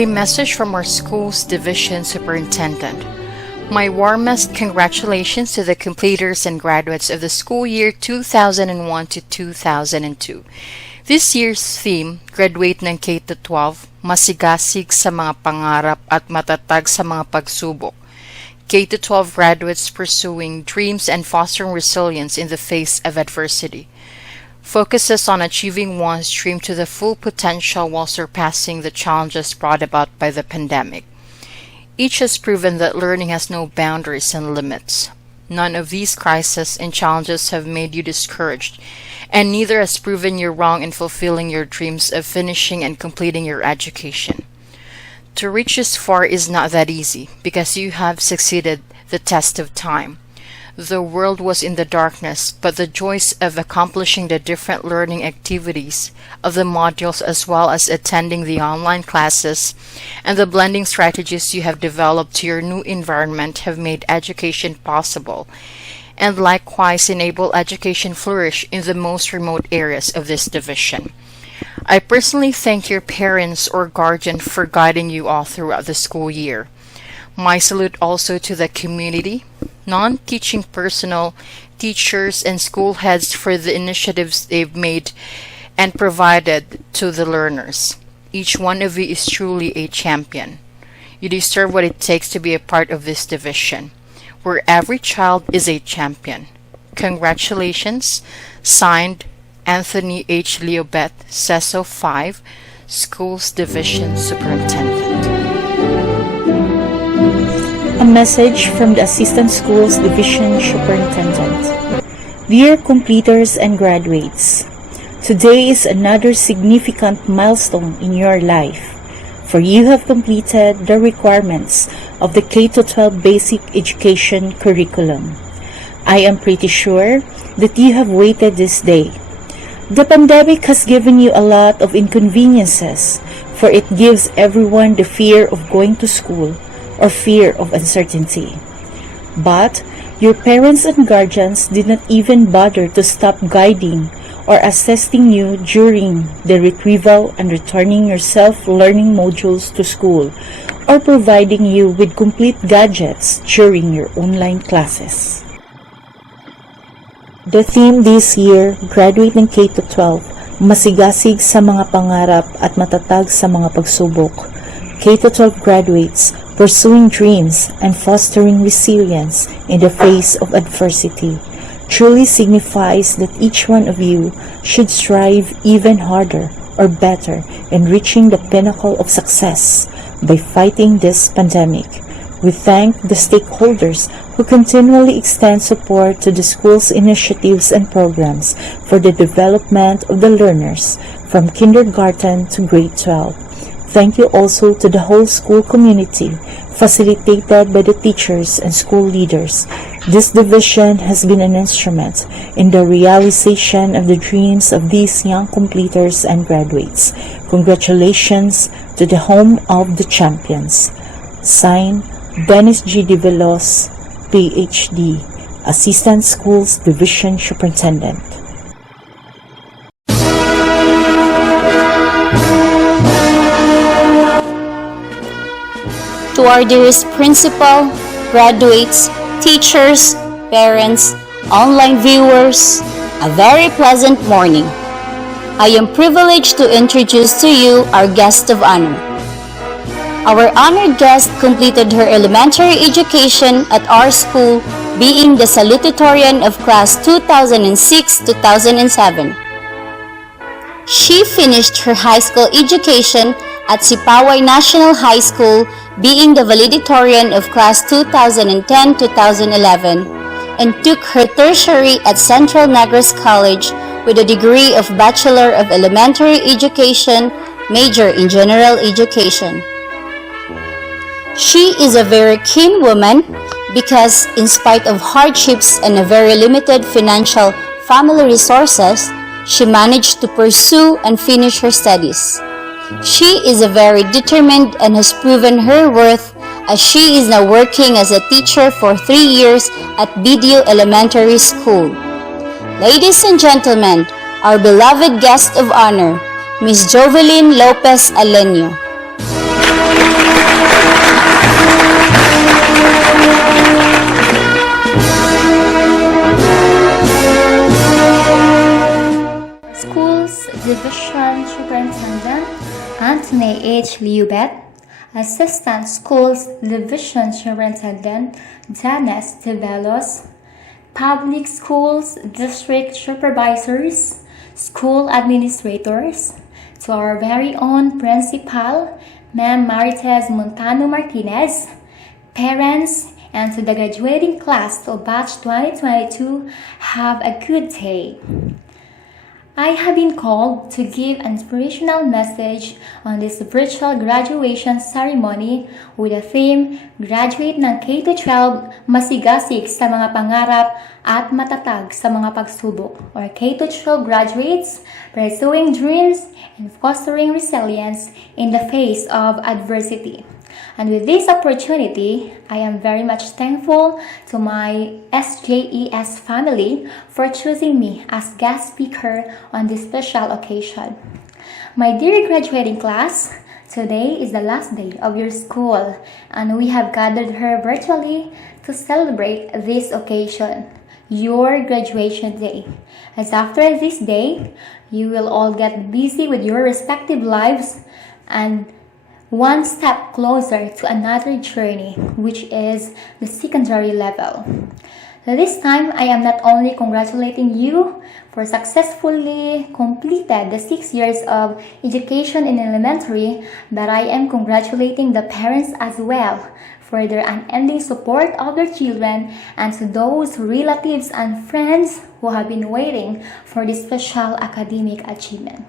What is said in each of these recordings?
A message from our school's division superintendent. My warmest congratulations to the completers and graduates of the school year 2001 to 2002. This year's theme, Graduate ng K-12, Masigasig sa mga pangarap at matatag sa mga pagsubok. K-12 graduates pursuing dreams and fostering resilience in the face of adversity. Focuses on achieving one's dream to the full potential while surpassing the challenges brought about by the pandemic. Each has proven that learning has no boundaries and limits. None of these crises and challenges have made you discouraged, and neither has proven you wrong in fulfilling your dreams of finishing and completing your education. To reach this far is not that easy, because you have succeeded the test of time. The world was in the darkness, but the joys of accomplishing the different learning activities of the modules as well as attending the online classes and the blending strategies you have developed to your new environment have made education possible, and likewise enable education flourish in the most remote areas of this division. I personally thank your parents or guardian for guiding you all throughout the school year. My salute also to the community, non-teaching personnel, teachers, and school heads for the initiatives they've made and provided to the learners. Each one of you is truly a champion. You deserve what it takes to be a part of this division, where every child is a champion. Congratulations. Signed, Anthony H. Leobet, CESO 5, Schools Division Superintendent. A message from the Assistant Schools Division Superintendent. Dear completers and graduates, today is another significant milestone in your life, for you have completed the requirements of the K-12 Basic Education Curriculum. I am pretty sure that you have waited this day. The pandemic has given you a lot of inconveniences, for it gives everyone the fear of going to school or fear of uncertainty. But your parents and guardians did not even bother to stop guiding or assisting you during the retrieval and returning your self-learning modules to school, or providing you with complete gadgets during your online classes. The theme this year, Graduate ng K-12, Masigasig sa mga pangarap at matatag sa mga pagsubok. K-12 graduates pursuing dreams and fostering resilience in the face of adversity truly signifies that each one of you should strive even harder or better in reaching the pinnacle of success by fighting this pandemic. We thank the stakeholders who continually extend support to the school's initiatives and programs for the development of the learners from kindergarten to grade 12. Thank you also to the whole school community, facilitated by the teachers and school leaders. This division has been an instrument in the realization of the dreams of these young completers and graduates. Congratulations to the home of the champions. Signed, Dennis G. De Velos, PhD, Assistant Schools Division Superintendent. To our dearest principal, graduates, teachers, parents, online viewers, a very pleasant morning. I am privileged to introduce to you our guest of honor. Our honored guest completed her elementary education at our school, being the salutatorian of class 2006-2007. She finished her high school education at Sipaway National High School, being the valedictorian of class 2010-2011, and took her tertiary at Central Negros College with a degree of Bachelor of Elementary Education, major in General Education. She is a very keen woman because, in spite of hardships and a very limited financial family resources, she managed to pursue and finish her studies. She is a very determined and has proven her worth as she is now working as a teacher for 3 years at BDO Elementary School. Ladies and gentlemen, our beloved guest of honor, Miss Jovelyn Lopez Alenio. Schools Division Superintendent Anthony H. Liubet, Assistant Schools Division Superintendent Dennis Tivelos, Public Schools District Supervisors, School Administrators, to our very own Principal, Ma'am Marites Montano Martinez, parents, and to the graduating class of Batch 2022, have a good day. I have been called to give an inspirational message on this virtual graduation ceremony with the theme, Graduate ng K-12, Masigasig sa mga pangarap at matatag sa mga pagsubok, or K-12 graduates, pursuing dreams and fostering resilience in the face of adversity. And with this opportunity, I am very much thankful to my SJES family for choosing me as guest speaker on this special occasion. My dear graduating class, today is the last day of your school, and we have gathered here virtually to celebrate this occasion, your graduation day. As after this day, you will all get busy with your respective lives and one step closer to another journey, which is the secondary level. So this time, I am not only congratulating you for successfully completed the 6 years of education in elementary, but I am congratulating the parents as well for their unending support of their children, and to those relatives and friends who have been waiting for this special academic achievement.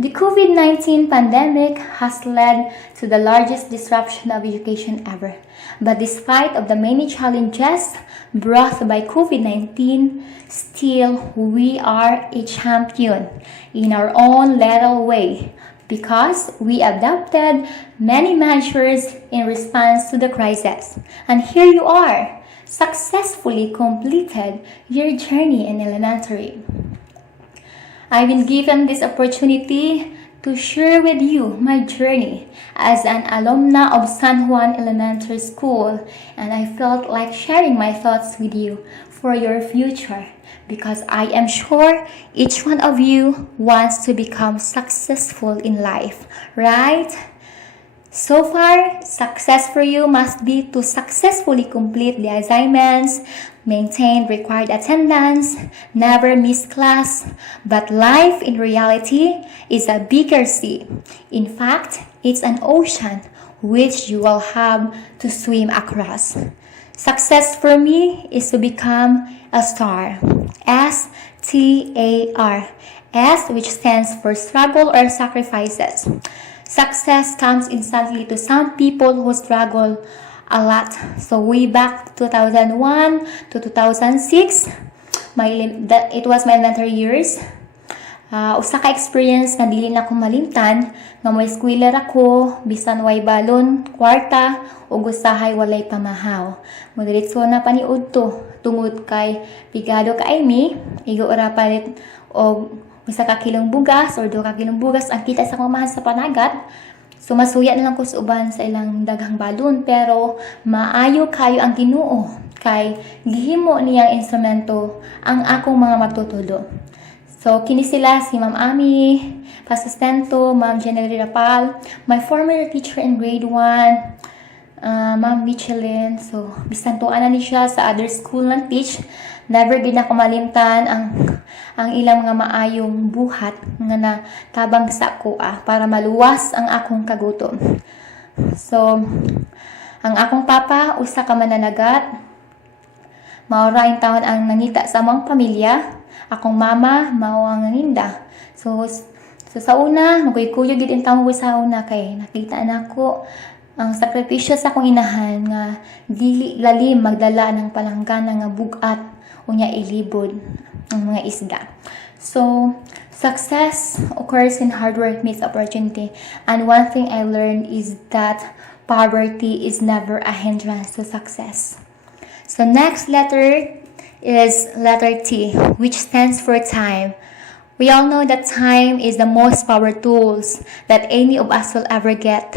The COVID-19 pandemic has led to the largest disruption of education ever. But despite of the many challenges brought by COVID-19, still we are a champion in our own little way because we adopted many measures in response to the crisis. And here you are, successfully completed your journey in elementary. I've been given this opportunity to share with you my journey as an alumna of San Juan Elementary School, and I felt like sharing my thoughts with you for your future because I am sure each one of you wants to become successful in life, right? So far, success for you must be to successfully complete the assignments, maintain required attendance, never miss class. But life in reality is a bigger sea. In fact, it's an ocean which you will have to swim across. Success for me is to become a star. S-T-A-R. S, which stands for struggle or sacrifices. Success comes instantly to some people who struggle a lot. So way back 2001 to 2006, it was my elementary years. Usa ka experience na dili na ko malimtan nga may eskwela ako bisan way balon kwarta ug usahay walay pamahaw. Modiretso na paniud to tungod kay pigado kay mi igo ora palit og isa ka kilong bugas or 2 ka kilong bugas ang kita sa mamahan sa panagat. So masuya na lang ko sa uban sa ilang daghang balon, pero maayo kayo ang Ginoo kay gihimo niyang instrumento ang akong mga matutulo. So kini sila si Ma'am Ami Pasustento, Ma'am Janery Rapal, my former teacher in grade 1, Ma'am Michelin. So bisan tuan na ni siya sa other school ng teach. Never gid ako malimtan ang ilang mga maayong buhat nga natabang sa kuha para maluwas ang akong kagutom. So, ang akong papa, usa ka mananagat, mauraing taon ang nangita sa among pamilya. Akong mama, mao ang nanginda. So sa una, magkuy-kuyo gid in taong sa una kay nakita na ko ang sakripisyo sa akong inahan nga dili lalim magdala ng palanggana nga bugat unya ilibod ang mga isda. So Success occurs when hard work meets opportunity. And one thing I learned is that poverty is never a hindrance to success. So next letter is letter T, which stands for time. We all know that time is the most powerful tools that any of us will ever get,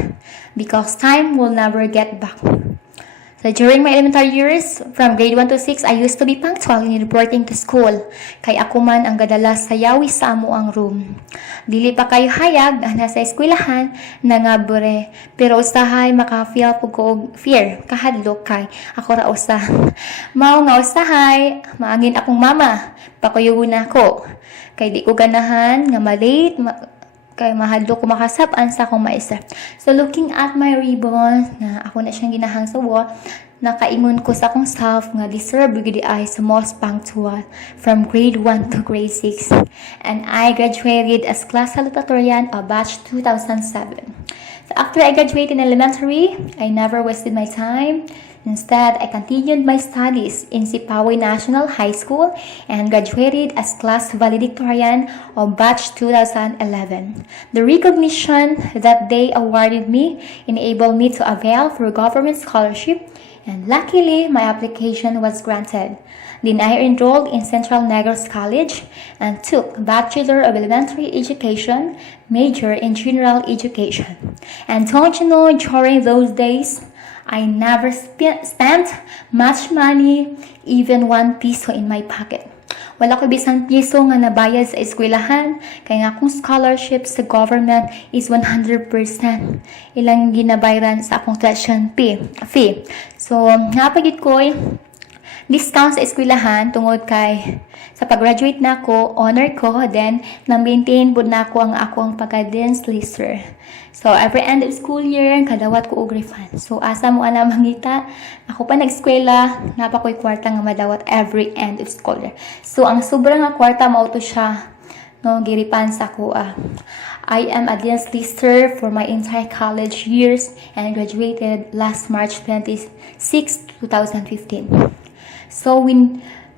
because time will never get back. So during my elementary years, from grade 1 to 6, I used to be punctual in reporting to school. Kay ako man ang gadalas sayawi sa amo ang room. Dili pa kayo hayag na sa eskwelahan na nga bure. Pero usahay maka-feel po ko fear, kahadlok kay ako ra usa. Mao nga usahay, maangin akong mama, pakuyugon ako. Kay di ko ganahan nga malate, kay mahadlo ko makasab-an sa akong maestra. So looking at my ribbon, na ako na siyang ginahang sa wall, nakaingon ko sa akong self nga deserve gid ay sa most punctual from grade 1 to grade 6. And I graduated as class salutatorian of batch 2007. So after I graduated in elementary, I never wasted my time. Instead, I continued my studies in Sipawi National High School and graduated as class valedictorian of batch 2011. The recognition that they awarded me enabled me to avail for government scholarship, and luckily my application was granted. Then I enrolled in Central Negros College and took Bachelor of Elementary Education, major in General Education. And don't you know, during those days, I never spent much money, even 1 peso in my pocket. Wala ko bisang piso nga nabayad sa eskwelahan, kaya nga akong scholarship sa government is 100%. Ilang ginabayaran sa akong tuition fee. So, napagid ko discount sa eskwelahan tungod kay sa pag-graduate na ako, honor ko, then na-maintain po na ako ang akong pagka-dance lister. So, every end of school year, kadawat ko og refund. So, asa mo ana mangita, ako pa nag-eskwela, napa ko'y kwarta nga madawat every end of school year. So, ang sobrang nga kwarta, mauto siya, no, giripan sa ko. I am a dance lister for my entire college years and graduated last March 26, 2015.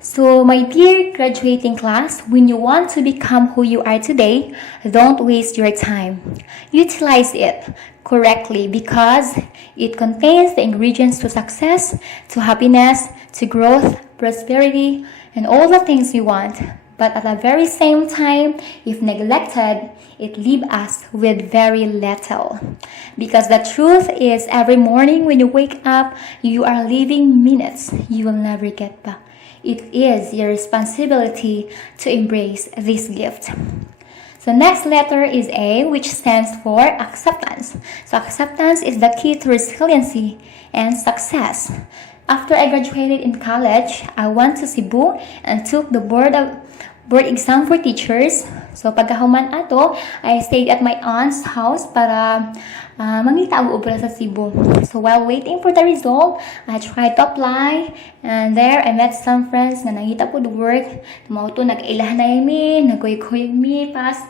So my dear graduating class, when you want to become who you are today, don't waste your time. Utilize it correctly because it contains the ingredients to success, to happiness, to growth, prosperity, and all the things we want. But at the very same time, if neglected, it leaves us with very little. Because the truth is, every morning when you wake up, you are living minutes you will never get back. It is your responsibility to embrace this gift. So next letter is A, which stands for acceptance. So acceptance is the key to resiliency and success. After I graduated in college, I went to Cebu and took the board exam for teachers. So pagkahuman ato, I stayed at my aunt's house para mangita ang obra sa Cebu. So while waiting for the result, I tried to apply, and there I met some friends na nangita po the work. Tumauto, nag-ilahan na yami, nag-kuyog mi, pas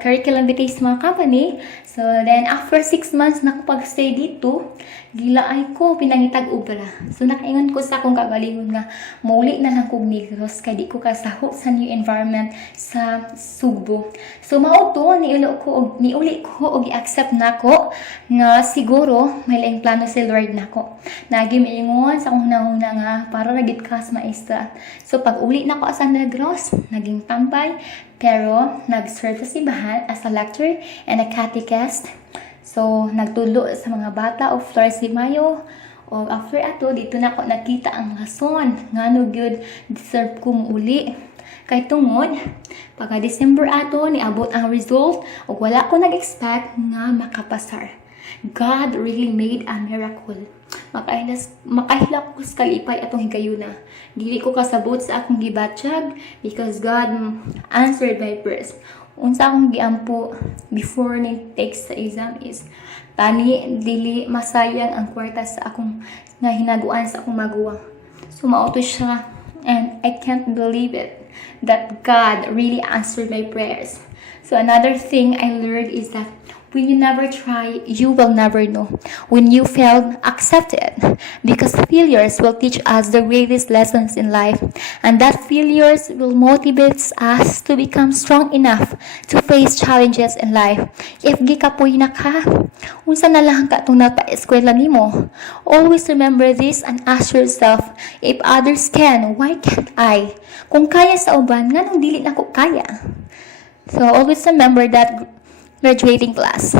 curriculum vitae sa mga company. So then after 6 months na ko pag-stay dito, gila ay ko pinangitag obra. So nakaingon ko sa akong kagalingon nga mauli na lang kog Negros kay di ko kasahok sa new environment sa Sugbo. So mauto niuli ko og i-accept nako nga siguro may laing plano si Lord nako. Nagimiingon sa akong hunahuna nga para ragit ka sa maestra. So pag uli nako sa Negros, naging tambay, pero nag-serve sa simbahan as a lecturer and a catechist. So, nagtulo sa mga bata of Flores de Mayo. O after ato, dito na ako nakita ang rason nga no good deserve kong uli. Kay tungod, pagka December ato, niabot ang result o wala ko nag-expect nga makapasar. God really made a miracle. Makahilak ko sa kalipay atong higayuna. Dili ko kasabot sa akong gibatsyag because God answered my prayers. Unsa akong giampo before ni take sa exam is tani dili masayang ang kwarta sa akong nga hinaguan sa akong maguwang. So mauto siya, and I can't believe it that God really answered my prayers. So another thing I learned is that When you never try, you will never know. When you failed, accept it. Because failures will teach us the greatest lessons in life. And that failures will motivate us to become strong enough to face challenges in life. If gikapoy na ka, unsa na lang ka itong napa-eskwela nimo? Always remember this and ask yourself, if others can, why can't I? Kung kaya sa uban, nga nang dili na ko kaya. So always remember that graduating class.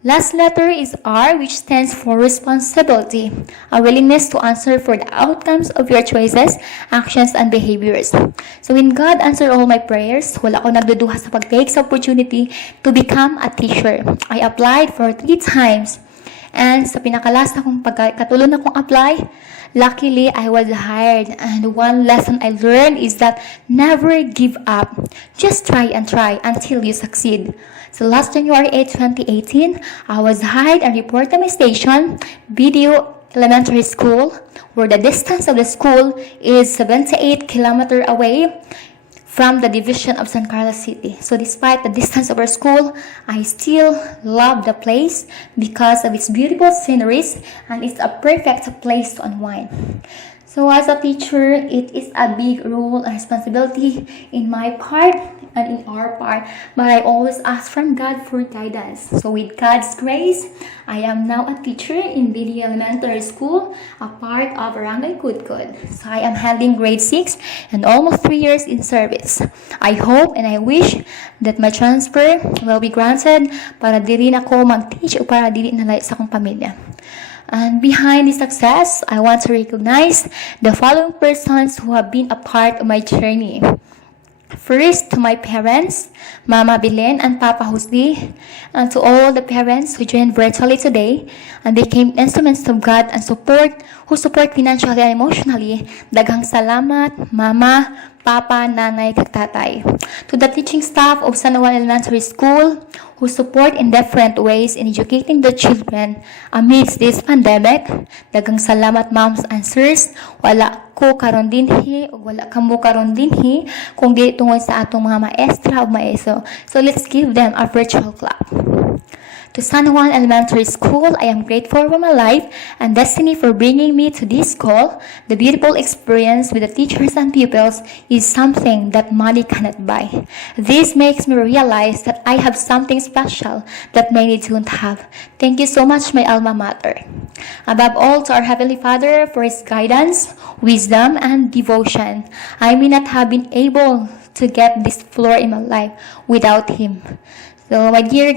Last letter is R, which stands for responsibility, a willingness to answer for the outcomes of your choices, actions, and behaviors. So when God answered all my prayers, wala ko nagduduha sa pag-take sa opportunity to become a teacher. I applied for 3 times. And sa pinakalas na kong katulong na kong apply, luckily, I was hired. And one lesson I learned is that never give up. Just try and try until you succeed. So last January 8, 2018, I was hired and reported to my station, Video Elementary School, where the distance of the school is 78 kilometers away from the division of San Carlos City. So despite the distance of our school, I still love the place because of its beautiful sceneries and it's a perfect place to unwind. So as a teacher, it is a big role and responsibility in my part and in our part, but I always ask from God for guidance. So with God's grace, I am now a teacher in Video Elementary School, a part of Barangay Kudkud. So I am handling grade 6 and almost 3 years in service. I hope and I wish that my transfer will be granted para dili na ako mag-teach o para dili na layo sa akong pamilya. And behind this success, I want to recognize the following persons who have been a part of my journey. First, to my parents, Mama Belen and Papa Husdi, and to all the parents who joined virtually today and became instruments of God and who support financially and emotionally. Daghang salamat, Mama, Papa, Nanay, kag Tatay. To the teaching staff of San Juan Elementary School, who support in different ways in educating the children amidst this pandemic. Daghang salamat, moms and sirs. Wala ko karon dinhi o wala kamo karon dinhi kung di tungod sa atong mga maestra o maeso. So let's give them a virtual clap. To San Juan Elementary School, I am grateful for my life and destiny for bringing me to this school. The beautiful experience with the teachers and pupils is something that money cannot buy. This makes me realize that I have something special that many don't have. Thank you so much, my alma mater. Above all, to our Heavenly Father for His guidance, wisdom, and devotion. I may not have been able to get this floor in my life without Him. So, my dear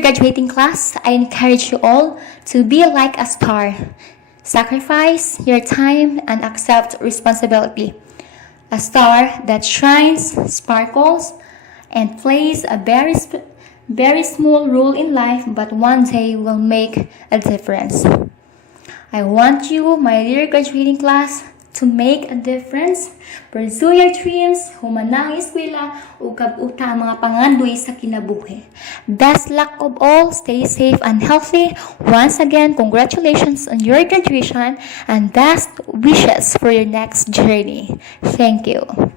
graduating class, I encourage you all to be like a star. Sacrifice your time and accept responsibility. A star that shines, sparkles, and plays a very small role in life, but one day will make a difference. I want you, my dear graduating class, to make a difference. Pursue your dreams, humanang eskwela, ug kag-uta ang mga pangandoy sa kinabuhi. Best luck of all, stay safe and healthy. Once again, congratulations on your graduation and best wishes for your next journey. Thank you.